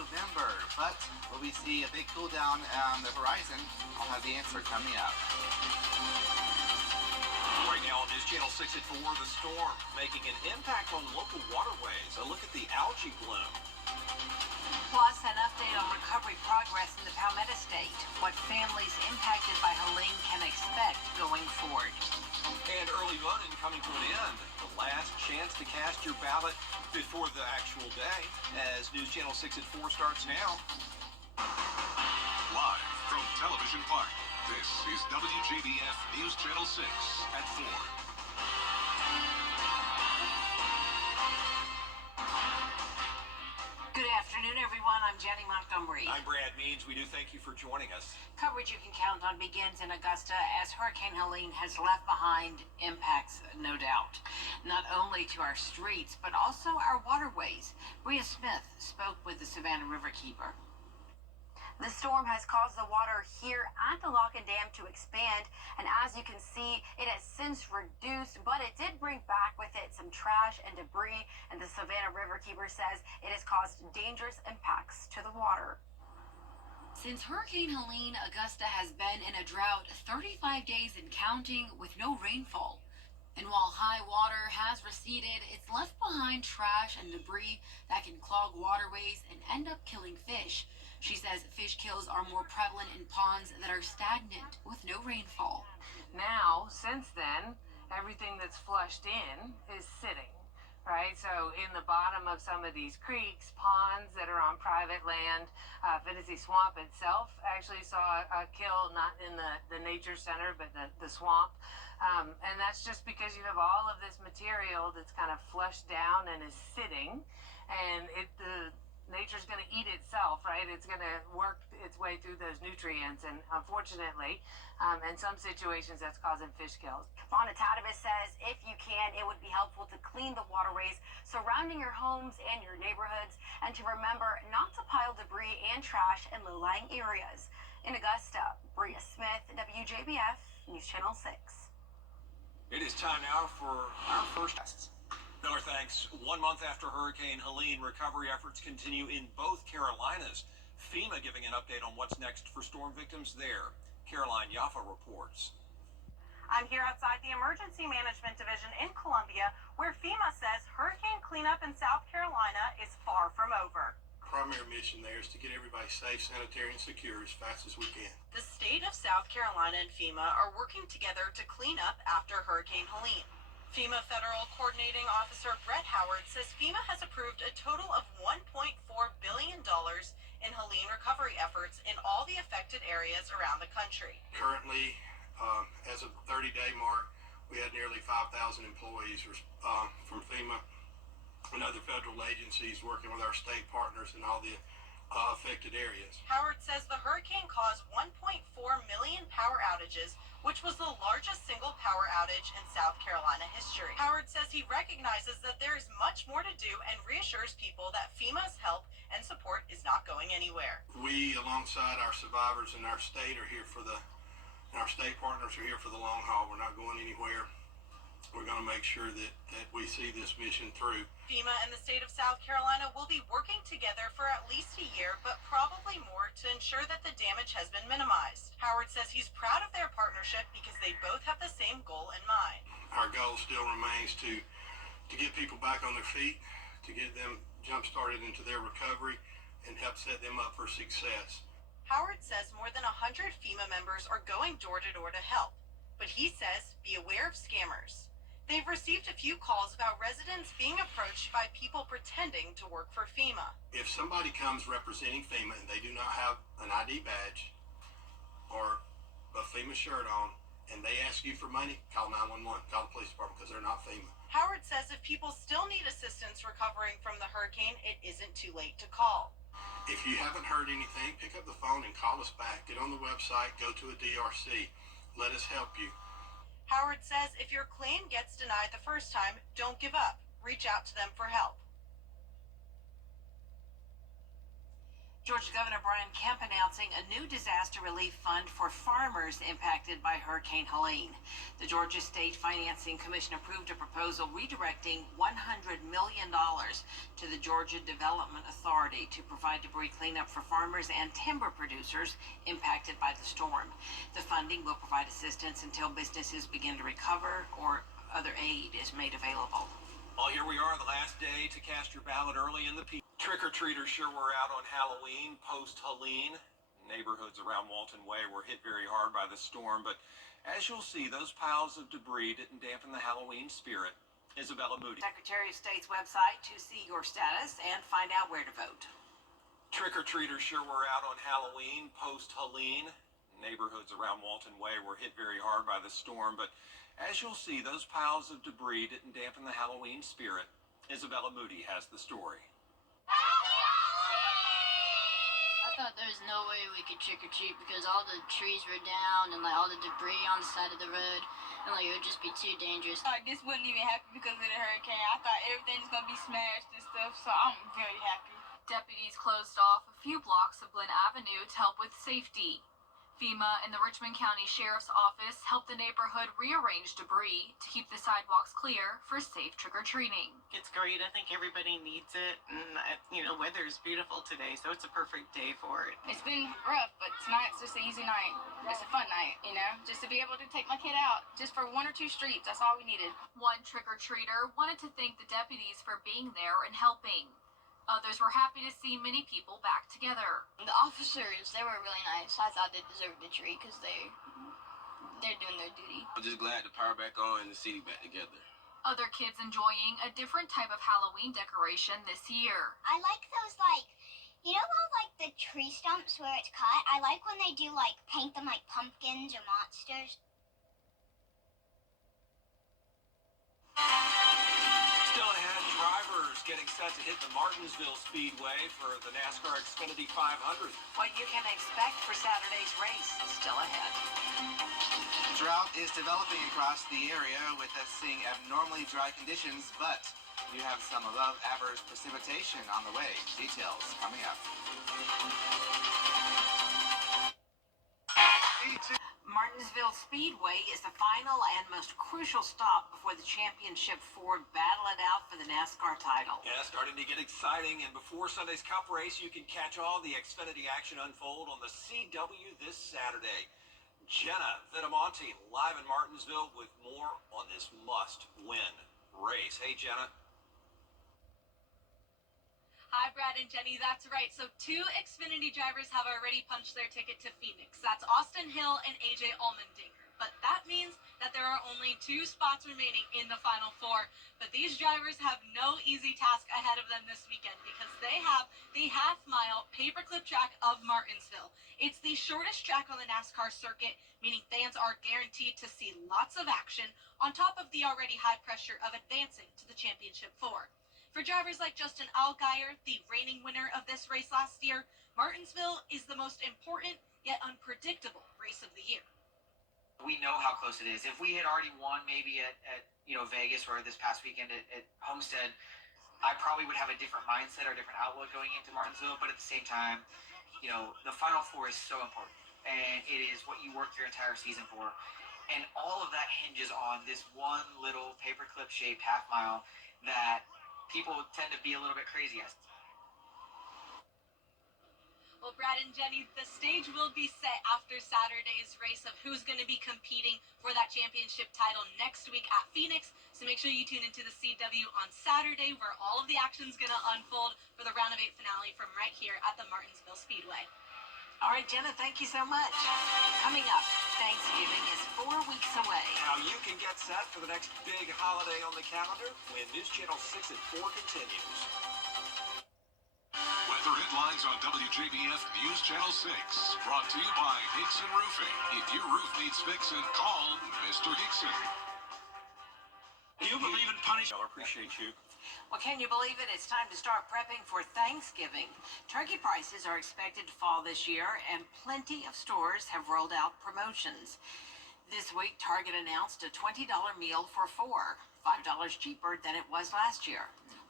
November, but will we see a big cool down on the horizon? I'll have the answer coming up. Right now on News Channel 6 at 4, the storm making an impact on local waterways. A look at the algae bloom. Plus, an update on recovery progress in the Palmetto State. What families impacted by Helene can expect going forward. And early voting coming to an end. The last chance to cast your ballot before the actual day as News Channel 6 at 4 starts now. Live from Television Park, this is WJBF News Channel 6 at 4. Good afternoon, everyone. I'm Jenny Montgomery. I'm Brad Means. We do thank you for joining us. Coverage you can count on begins in Augusta as Hurricane Helene has left behind impacts, no doubt, not only to our streets, but also our waterways. Bria Smith spoke with the Savannah Riverkeeper. The storm has caused the water here at the Locken Dam to expand, and as you can see, it has since reduced, but it did bring back with it some trash and debris, and the Savannah Riverkeeper says it has caused dangerous impacts to the water. Since Hurricane Helene, Augusta has been in a drought 35 days and counting with no rainfall. And while high water has receded, it's left behind trash and debris that can clog waterways and end up killing fish. She says fish kills are more prevalent in ponds that are stagnant with no rainfall. Now, since then, everything that's flushed in is sitting, right? So in the bottom of some of these creeks, ponds that are on private land, Finnissy Swamp itself actually saw a kill, not in the nature center, but the swamp. And that's just because you have all of this material that's kind of flushed down and is sitting, and the nature's going to eat itself, right? It's going to work its way through those nutrients, and unfortunately, in some situations, that's causing fish kills. Rhonda Tadabas says if you can, it would be helpful to clean the waterways surrounding your homes and your neighborhoods, and to remember not to pile debris and trash in low-lying areas. In Augusta, Bria Smith, WJBF, News Channel 6. It is time now for our first guests. Miller, thanks. 1 month after Hurricane Helene, recovery efforts continue in both Carolinas. FEMA giving an update on what's next for storm victims there. Caroline Yaffa reports. I'm here outside the Emergency Management Division in Columbia, where FEMA says hurricane cleanup in South Carolina is far from over. Primary mission there is to get everybody safe, sanitary, and secure as fast as we can. The state of South Carolina and FEMA are working together to clean up after Hurricane Helene. FEMA Federal Coordinating Officer Brett Howard says FEMA has approved a total of $1.4 billion in Helene recovery efforts in all the affected areas around the country. Currently, as of the 30-day mark, we had nearly 5,000 employees from FEMA and other federal agencies working with our state partners in all the affected areas. Howard says the hurricane caused 1.4 million power outages, which was the largest single power outage in South Carolina history. Howard says he recognizes that there is much more to do and reassures people that FEMA's help and support is not going anywhere. We, alongside our survivors in our state, and our state partners are here for the long haul. We're not going anywhere. We're going to make sure that we see this mission through. FEMA and the state of South Carolina will be working together for at least a year, but probably more, to ensure that the damage has been minimized. Howard says he's proud of their partnership because they both have the same goal in mind. Our goal still remains to get people back on their feet, to get them jump-started into their recovery, and help set them up for success. Howard says more than 100 FEMA members are going door-to-door to help, but he says be aware of scammers. They've received a few calls about residents being approached by people pretending to work for FEMA. If somebody comes representing FEMA and they do not have an ID badge or a FEMA shirt on and they ask you for money, call 911, call the police department, because they're not FEMA. Howard says if people still need assistance recovering from the hurricane, it isn't too late to call. If you haven't heard anything, pick up the phone and call us back. Get on the website, go to a DRC. Let us help you. Howard says if your claim gets denied the first time, don't give up. Reach out to them for help. Georgia Governor Brian Kemp announcing a new disaster relief fund for farmers impacted by Hurricane Helene. The Georgia State Financing Commission approved a proposal redirecting $100 million to the Georgia Development Authority to provide debris cleanup for farmers and timber producers impacted by the storm. The funding will provide assistance until businesses begin to recover or other aid is made available. Well, here we are, the last day to cast your ballot early in the trick-or-treaters sure were out on Halloween post-Helene. Neighborhoods around Walton Way were hit very hard by the storm, but as you'll see, those piles of debris didn't dampen the Halloween spirit. Isabella Moody. Secretary of State's website to see your status and find out where to vote. Trick-or-treaters sure were out on Halloween post-Helene. Neighborhoods around Walton Way were hit very hard by the storm, but as you'll see, those piles of debris didn't dampen the Halloween spirit. Isabella Moody has the story. I thought there was no way we could trick-or-treat because all the trees were down and like all the debris on the side of the road, and like it would just be too dangerous. I just wasn't even happy because of the hurricane. I thought everything was gonna be smashed and stuff, so I'm very happy. Deputies closed off a few blocks of Glen Avenue to help with safety. FEMA and the Richmond County Sheriff's Office helped the neighborhood rearrange debris to keep the sidewalks clear for safe trick-or-treating. It's great. I think everybody needs it. And, weather is beautiful today, so it's a perfect day for it. It's been rough, but tonight's just an easy night. It's a fun night, just to be able to take my kid out just for one or two streets. That's all we needed. One trick-or-treater wanted to thank the deputies for being there and helping. Others were happy to see many people back together. The officers, they were really nice. I thought they deserved the tree because they're doing their duty. I'm just glad the power back on and the city back together. Other kids enjoying a different type of Halloween decoration this year. I like those, the tree stumps where it's cut. I like when they do, paint them like pumpkins or monsters. Still ahead, drivers getting set to hit the Martinsville Speedway for the NASCAR Xfinity 500. What you can expect for Saturday's race is still ahead. Drought is developing across the area with us seeing abnormally dry conditions, but you have some above average precipitation on the way. Details coming up. Martinsville Speedway is the final and most crucial stop before the championship Ford battle it out for the NASCAR title. Yeah, starting to get exciting, and before Sunday's Cup race, you can catch all the Xfinity action unfold on the CW this Saturday. Jenna Vitamonte live in Martinsville with more on this must-win race. Hey, Jenna. Hi, Brad and Jenny. That's right. So 2 Xfinity drivers have already punched their ticket to Phoenix. That's Austin Hill and AJ Allmendinger. But that means that there are only 2 spots remaining in the Final Four. But these drivers have no easy task ahead of them this weekend because they have the half-mile paperclip track of Martinsville. It's the shortest track on the NASCAR circuit, meaning fans are guaranteed to see lots of action on top of the already high pressure of advancing to the championship 4. For drivers like Justin Allgaier, the reigning winner of this race last year, Martinsville is the most important yet unpredictable race of the year. We know how close it is. If we had already won maybe at Vegas or this past weekend at Homestead, I probably would have a different mindset or different outlook going into Martinsville. But at the same time, the Final Four is so important. And it is what you work your entire season for. And all of that hinges on this one little paperclip-shaped half mile that people tend to be a little bit crazy at. Well, Brad and Jenny, the stage will be set after Saturday's race of who's going to be competing for that championship title next week at Phoenix. So make sure you tune into the CW on Saturday where all of the action's going to unfold for the round of 8 finale from right here at the Martinsville Speedway. All right, Jenna, thank you so much. Coming up, Thanksgiving is 4 weeks away. How you can get set for the next big holiday on the calendar when News Channel 6 at 4 continues. Weather headlines on WJBF News Channel 6. Brought to you by Hickson Roofing. If your roof needs fixing, call Mr. Hickson. You believe in punishment. I appreciate you. Well, can you believe it? It's time to start prepping for Thanksgiving. Turkey prices are expected to fall this year, and plenty of stores have rolled out promotions. This week, Target announced a $20 meal for 4, $5 cheaper than it was last year.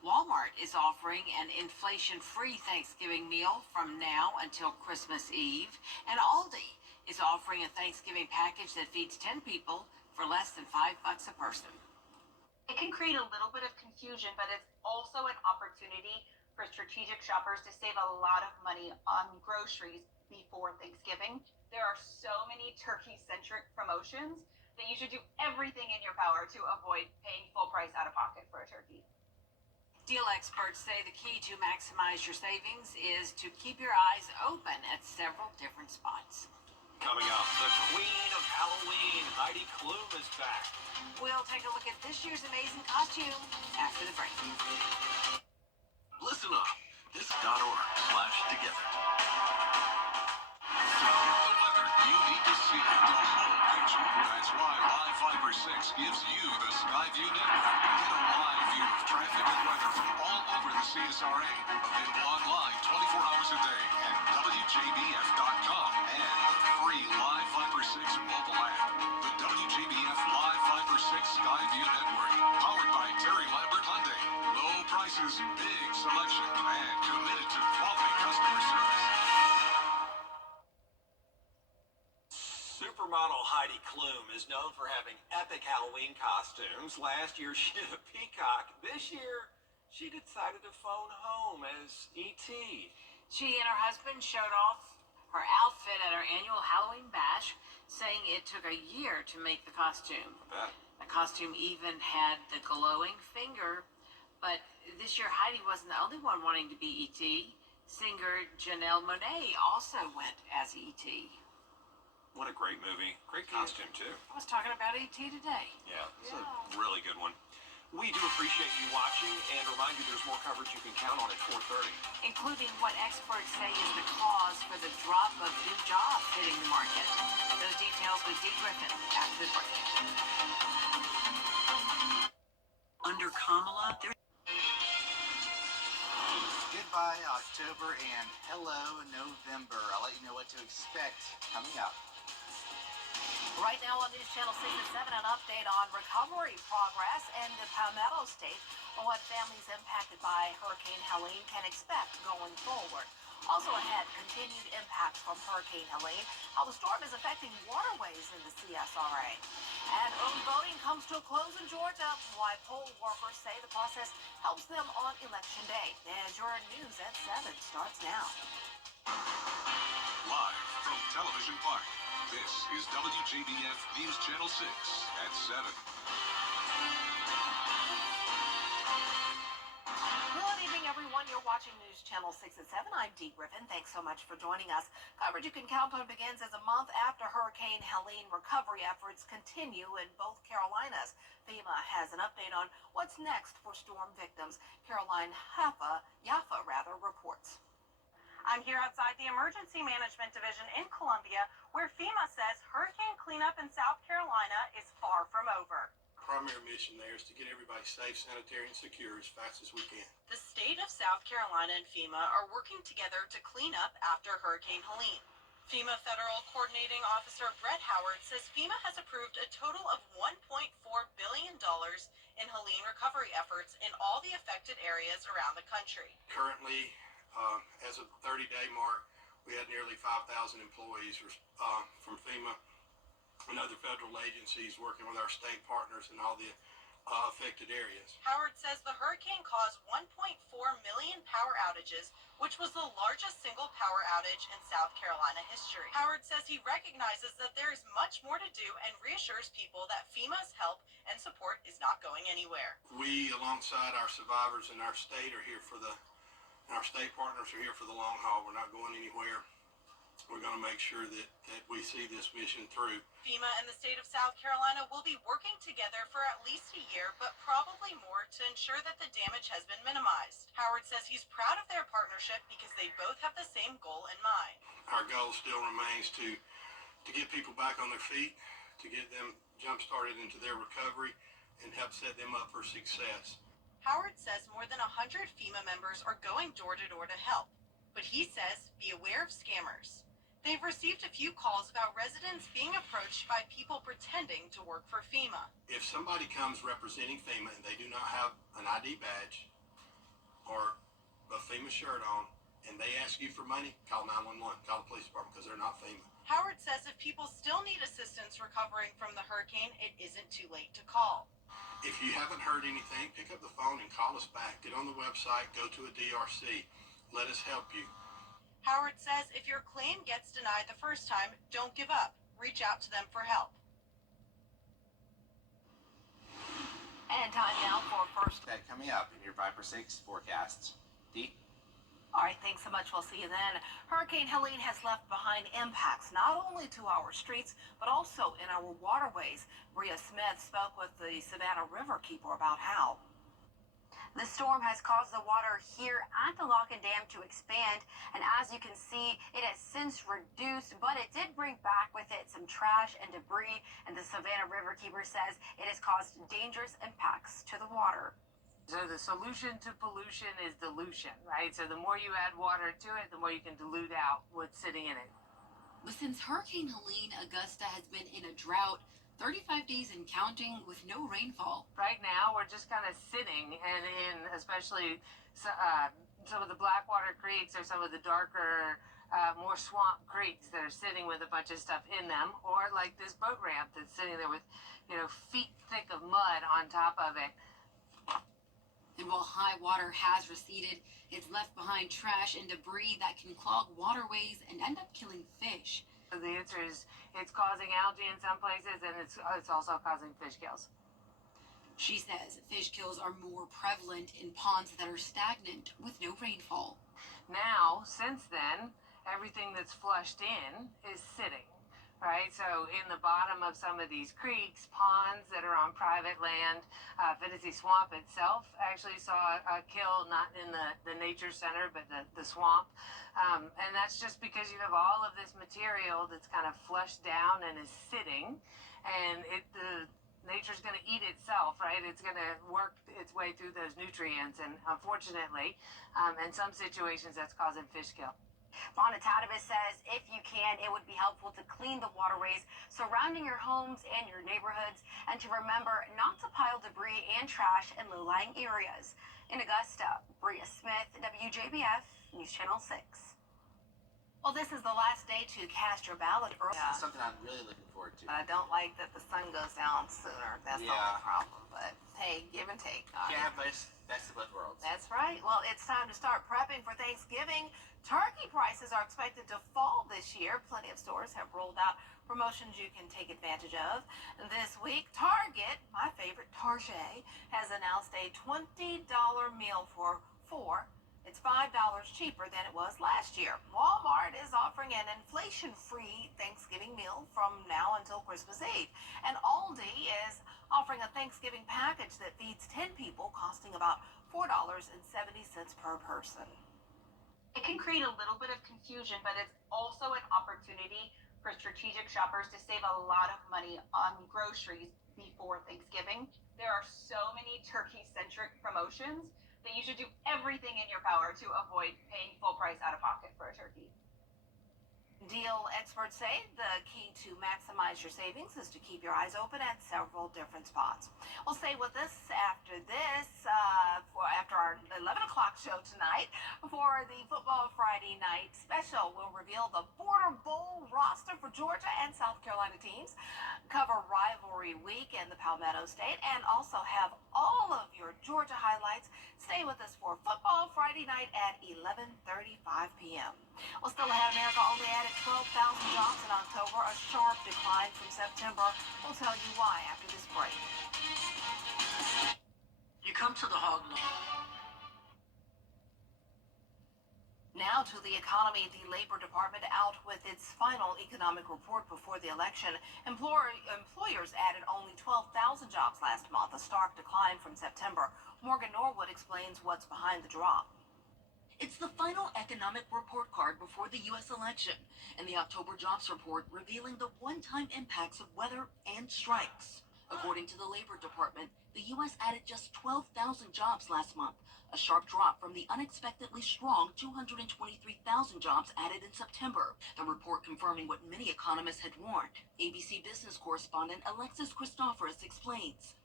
Walmart is offering an inflation-free Thanksgiving meal from now until Christmas Eve, and Aldi is offering a Thanksgiving package that feeds 10 people for less than $5 a person. It can create a little bit of confusion, but it's also an opportunity for strategic shoppers to save a lot of money on groceries before Thanksgiving. There are so many turkey-centric promotions that you should do everything in your power to avoid paying full price out of pocket for a turkey. Deal experts say the key to maximize your savings is to keep your eyes open at several different spots. Coming up, the Queen of Halloween, Heidi Klum, is back. We'll take a look at this year's amazing costume after the break. Listen up. This.org/together. To get the weather, you need to see the whole picture. That's why Live Fiber 6 gives you the Skyview network. Get a live view of traffic and weather from all over the CSRA. Available online 24 hours a day at WJBF.com and the free Live Fiber 6 mobile app. The WJBF Live Fiber 6 Skyview network. Powered by Terry Lambert Hyundai. Low prices, big selection, and committed to quality customer service. Supermodel Heidi Klum is known for having epic Halloween costumes. Last year she did a peacock. This year she decided to phone home as E.T. She and her husband showed off her outfit at her annual Halloween bash, saying it took a year to make the costume. The costume even had the glowing finger. But this year Heidi wasn't the only one wanting to be E.T. Singer Janelle Monáe also went as E.T. What a great movie. Great costume, too. I was talking about E.T. today. Yeah, it's a really good one. We do appreciate you watching and remind you there's more coverage you can count on at 4:30. Including what experts say is the cause for the drop of new jobs hitting the market. Those details with Dee Griffin after the break. Under Kamala, there. Goodbye, October, and hello, November. I'll let you know what to expect coming up. Right now on News Channel 6 and 7, an update on recovery progress in the Palmetto State on what families impacted by Hurricane Helene can expect going forward. Also ahead, continued impact from Hurricane Helene, how the storm is affecting waterways in the CSRA. And early voting comes to a close in Georgia, why poll workers say the process helps them on Election Day. And your news at 7 starts now. Live from Television Park, this is WJBF News Channel 6 at 7. Good evening, everyone. You're watching News Channel 6 at 7. I'm Dee Griffin. Thanks so much for joining us. Coverage you can count on begins as a month after Hurricane Helene. Recovery efforts continue in both Carolinas. FEMA has an update on what's next for storm victims. Caroline Yaffa reports. I'm here outside the Emergency Management Division in Columbia, where FEMA says hurricane cleanup in South Carolina is far from over. Primary mission there is to get everybody safe, sanitary, and secure as fast as we can. The state of South Carolina and FEMA are working together to clean up after Hurricane Helene. FEMA Federal Coordinating Officer Brett Howard says FEMA has approved a total of $1.4 billion in Helene recovery efforts in all the affected areas around the country. Currently, as of the 30-day mark, we had nearly 5,000 employees from FEMA and other federal agencies working with our state partners in all the affected areas. Howard says the hurricane caused 1.4 million power outages, which was the largest single power outage in South Carolina history. Howard says he recognizes that there is much more to do and reassures people that FEMA's help and support is not going anywhere. We, alongside our survivors in our state, are here and our state partners are here for the long haul. We're not going anywhere. We're going to make sure that we see this mission through. FEMA and the state of South Carolina will be working together for at least a year, but probably more, to ensure that the damage has been minimized. Howard says he's proud of their partnership because they both have the same goal in mind. Our goal still remains to get people back on their feet, to get them jump-started into their recovery, and help set them up for success. Howard says more than 100 FEMA members are going door-to-door to help, but he says be aware of scammers. They've received a few calls about residents being approached by people pretending to work for FEMA. If somebody comes representing FEMA and they do not have an ID badge, or a FEMA shirt on and they ask you for money, call 911, call the police department because they're not FEMA. Howard says if people still need assistance recovering from the hurricane, it isn't too late to call. If you haven't heard anything, pick up the phone and call us back. Get on the website, go to a DRC. Let us help you. Howard says if your claim gets denied the first time, don't give up. Reach out to them for help. And time now for first. That coming up in your 5 for 6 forecasts. Dee? All right, thanks so much. We'll see you then. Hurricane Helene has left behind impacts not only to our streets, but also in our waterways. Bria Smith spoke with the Savannah River Keeper about how. The storm has caused the water here at the lock and dam to expand, and as you can see, it has since reduced, but it did bring back with it some trash and debris, and the Savannah River Keeper says it has caused dangerous impacts to the water. So the solution to pollution is dilution, right? So the more you add water to it, the more you can dilute out what's sitting in it. But since Hurricane Helene, Augusta has been in a drought, 35 days and counting with no rainfall. Right now, we're just kind of sitting, and in especially some of the Blackwater creeks or some of the darker, more swamp creeks that are sitting with a bunch of stuff in them, or like this boat ramp that's sitting there with, feet thick of mud on top of it. And while high water has receded, it's left behind trash and debris that can clog waterways and end up killing fish. So the answer is it's causing algae in some places, and it's also causing fish kills. She says fish kills are more prevalent in ponds that are stagnant with no rainfall. Now, since then, everything that's flushed in is sitting. Right, so in the bottom of some of these creeks, ponds that are on private land, Finnissy Swamp itself actually saw a kill, not in the nature center, but the swamp. And that's just because you have all of this material that's kind of flushed down and is sitting, and the nature's going to eat itself, right? It's going to work its way through those nutrients, and unfortunately, in some situations, that's causing fish kill. Rhonda Tadevas says if you can, it would be helpful to clean the waterways surrounding your homes and your neighborhoods, and to remember not to pile debris and trash in low-lying areas. In Augusta, Bria Smith, WJBF, News Channel 6. Well, this is the last day to cast your ballot early. This is something I'm really looking forward to. I don't like that the sun goes down sooner. That's the only problem. But hey, give and take. Yeah, but it's best of both worlds. That's right. Well, it's time to start prepping for Thanksgiving. Turkey prices are expected to fall this year. Plenty of stores have rolled out promotions you can take advantage of. This week, Target, my favorite, Target, has announced a $20 meal for four. It's $5 cheaper than it was last year. Walmart is offering an inflation-free Thanksgiving meal from now until Christmas Eve. And Aldi is offering a Thanksgiving package that feeds 10 people, costing about $4.70 per person. It can create a little bit of confusion, but it's also an opportunity for strategic shoppers to save a lot of money on groceries before Thanksgiving. There are so many turkey-centric promotions that you should do everything in your power to avoid paying full price out of pocket for a turkey. Deal experts say the key to maximize your savings is to keep your eyes open at several different spots. We'll stay with us after this, after our 11 o'clock show tonight, for the Football Friday Night Special. We'll reveal the Border Bowl roster for Georgia and South Carolina teams, cover rivalry week in the Palmetto State, and also have all of your Georgia highlights. Stay with us for Football Friday Night at 11:35 p.m. We'll still ahead. America only added 12,000 jobs in October, a sharp decline from September. We'll tell you why after this break. You come to the hog line. Now to the economy. The Labor Department out with its final economic report before the election. Employers added only 12,000 jobs last month, a stark decline from September. Morgan Norwood explains what's behind the drop. It's the final economic report card before the U.S. election, and the October jobs report revealing the one-time impacts of weather and strikes. According to the Labor Department, the U.S. added just 12,000 jobs last month, a sharp drop from the unexpectedly strong 223,000 jobs added in September. The report confirming what many economists had warned. ABC Business correspondent Alexis Christoforous explains.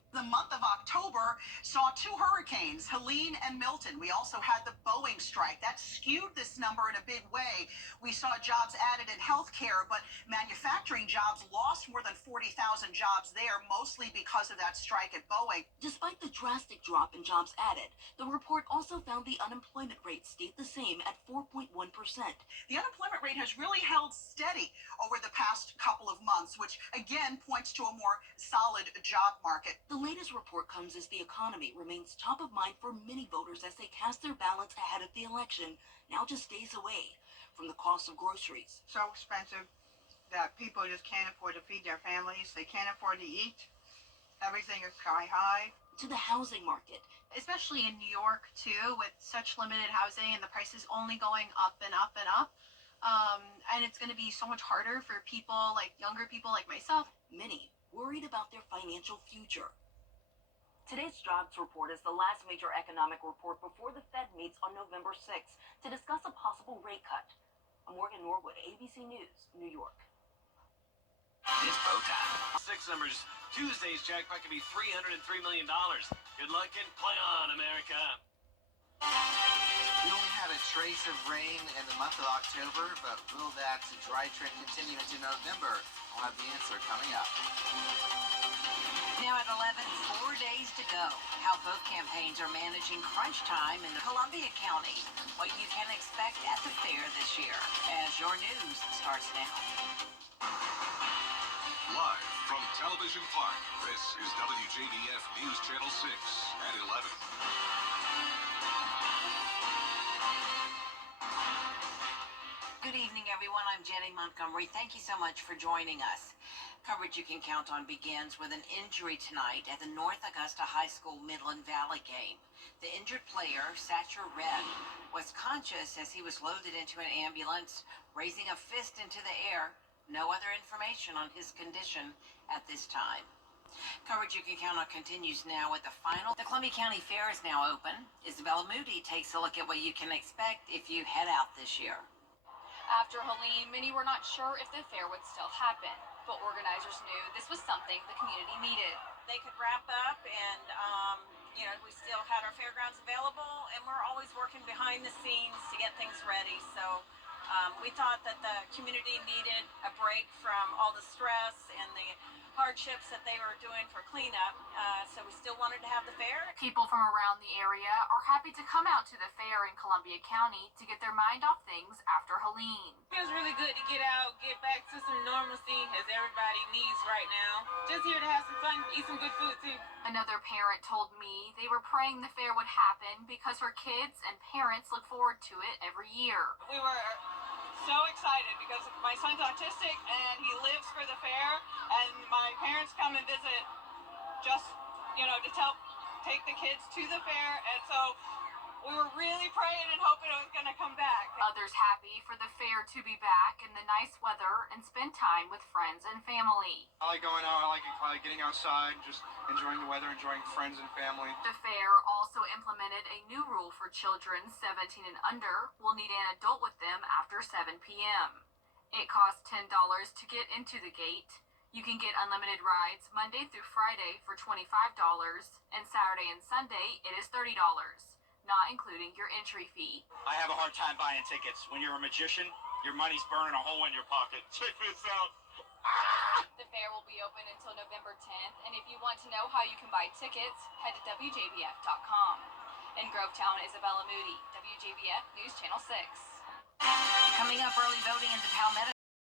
The month of October saw two hurricanes, Helene and Milton. We also had the Boeing strike. That skewed this number in a big way. We saw jobs added in healthcare, but manufacturing jobs lost more than 40,000 jobs there, mostly because of that strike at Boeing. Despite the drastic drop in jobs added, the report also found the unemployment rate stayed the same at 4.1%. The unemployment rate has really held steady over the past couple of months, which again points to a more solid job market. The latest report comes as the economy remains top of mind for many voters as they cast their ballots ahead of the election, now just days away from the cost of groceries. So expensive that people just can't afford to feed their families. They can't afford to eat. Everything is sky high. To the housing market. Especially in New York, too, with such limited housing and the prices only going up and up and up. And it's going to be so much harder for people like younger people like myself. Many worried about their financial future. Today's jobs report is the last major economic report before the Fed meets on November 6th to discuss a possible rate cut. I'm Morgan Norwood, ABC News, New York. It's bow time. Six numbers. Tuesday's jackpot could be $303 million. Good luck and play on, America. We only had a trace of rain in the month of October, but will that dry trend continue into November? I'll have the answer coming up. Now at 11, 4 days to go. How both campaigns are managing crunch time in Columbia County. What you can expect at the fair this year. As your news starts now. Live from Television Park, this is WJBF News Channel 6 at 11. Good evening, everyone. I'm Jenny Montgomery. Thank you so much for joining us. Coverage you can count on begins with an injury tonight at the North Augusta High School Midland Valley game. The injured player, Satcher Red, was conscious as he was loaded into an ambulance, raising a fist into the air. No other information on his condition at this time. Coverage you can count on continues now with the final. The Columbia County Fair is now open. Isabella Moody takes a look at what you can expect if you head out this year. After Helene, many were not sure if the fair would still happen, but organizers knew this was something the community needed. They could wrap up and, we still had our fairgrounds available, and we're always working behind the scenes to get things ready. So we thought that the community needed a break from all the stress and the hardships that they were doing for cleanup, so we still wanted to have the fair. People from around the area are happy to come out to the fair in Columbia County to get their mind off things after Helene. Feels really good to get out, get back to some normalcy as everybody needs right now. Just here to have some fun, eat some good food too. Another parent told me they were praying the fair would happen because her kids and parents look forward to it every year. We were so excited because my son's autistic and he lives for the fair, and my parents come and visit just, to help take the kids to the fair, and so we were really praying and hoping it was going to come back. Others happy for the fair to be back in the nice weather and spend time with friends and family. I like going out, I like getting outside, just enjoying the weather, enjoying friends and family. The fair also implemented a new rule for children 17 and under will need an adult with them after 7 p.m. It costs $10 to get into the gate. You can get unlimited rides Monday through Friday for $25, and Saturday and Sunday it is $30. Not including your entry fee. I have a hard time buying tickets. When you're a magician, your money's burning a hole in your pocket. Check this out. The fair will be open until November 10th, and if you want to know how you can buy tickets, head to WJBF.com. In Grovetown, Isabella Moody, WJBF News Channel 6. Coming up, early voting into Palmetto.